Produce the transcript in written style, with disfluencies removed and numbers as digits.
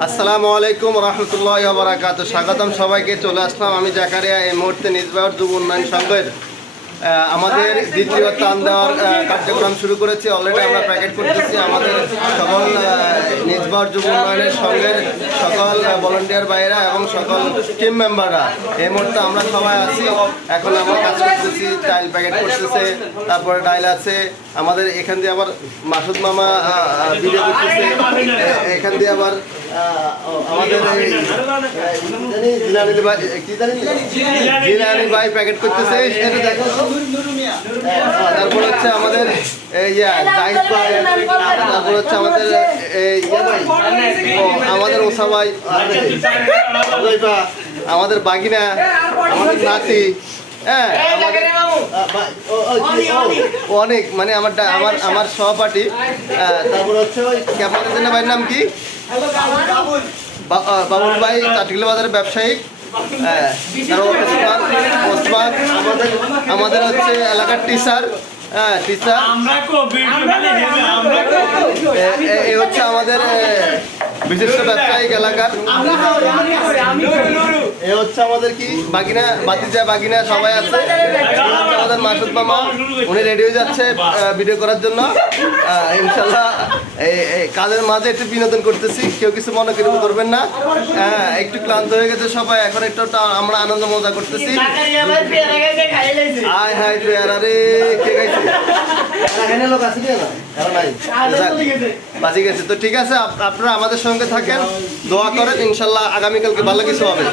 আসসালামু আলাইকুম রহমতুল্লাহি ওয়া বারাকাতুহু। স্বাগতম সবাইকে। চলে আসলাম আমি জাকারিয়া এই মুহূর্তে নিজবাউর যুব উন্নয়ন সংঘের আমাদের দ্বিতীয় ত্রাণ দেওয়ার কার্যক্রম শুরু করেছি। অলরেডি আমরা প্যাকেট করতেছি। আমাদের সকল নিজবাউর যুব উন্নয়নের সংঘের সকল ভলান্টিয়ার ভাইয়েরা এবং সকল টিম মেম্বাররা এই মুহূর্তে আমরা সবাই আছি। এখন আমরা কাজ করতেছি, ডাইল প্যাকেট করতেছে, তারপরে ডাইল আছে আমাদের এখান দিয়ে, আবার মাসুদ মামা ভিডিও করতেছে, এখান দিয়ে আবার আমাদের জিলানি ভাই প্যাকেট করতেছে। তারপর হচ্ছে আমাদের তারপর হচ্ছে আমাদের আমাদের ওসা ভাই, আমাদের বাগিনা, আমাদের নাতি, হ্যাঁ অনেক, মানে আমার সহপাঠী। তারপর হচ্ছে ওই ক্যাপ্টেন ভাইয়ের নাম কি, বাবুল ভাই, চাটকিলা বাজারের ব্যবসায়িক। ওসমান আমাদের হচ্ছে এলাকার টিচার। হ্যাঁ টিচার। এই হচ্ছে আমাদের বিশিষ্ট ব্যবসায়িক এলাকার। এ হচ্ছে আমাদের কি বাগিনা, বাতিজা বাগিনা সবাই আছে। আমাদের মাসুদ মামা, উনি রেডি হয়ে যাচ্ছে ভিডিও করার জন্য। ইনশাল্লাহ এই কাজের মাঝে একটু বিনোদন করতেছি, কেউ কিছু মনে করবেন না। হ্যাঁ একটু ক্লান্ত হয়ে গেছে সবাই, এখন একটু আমরা আনন্দ মজা করতেছি। আয় হাই পেয়ারা রে, কে গাইছে? বাজি গেছে তো, ঠিক আছে। আপনারা আমাদের সঙ্গে থাকেন, দোয়া করেন, ইনশাল্লাহ আগামীকালকে ভালো কিছু হবে।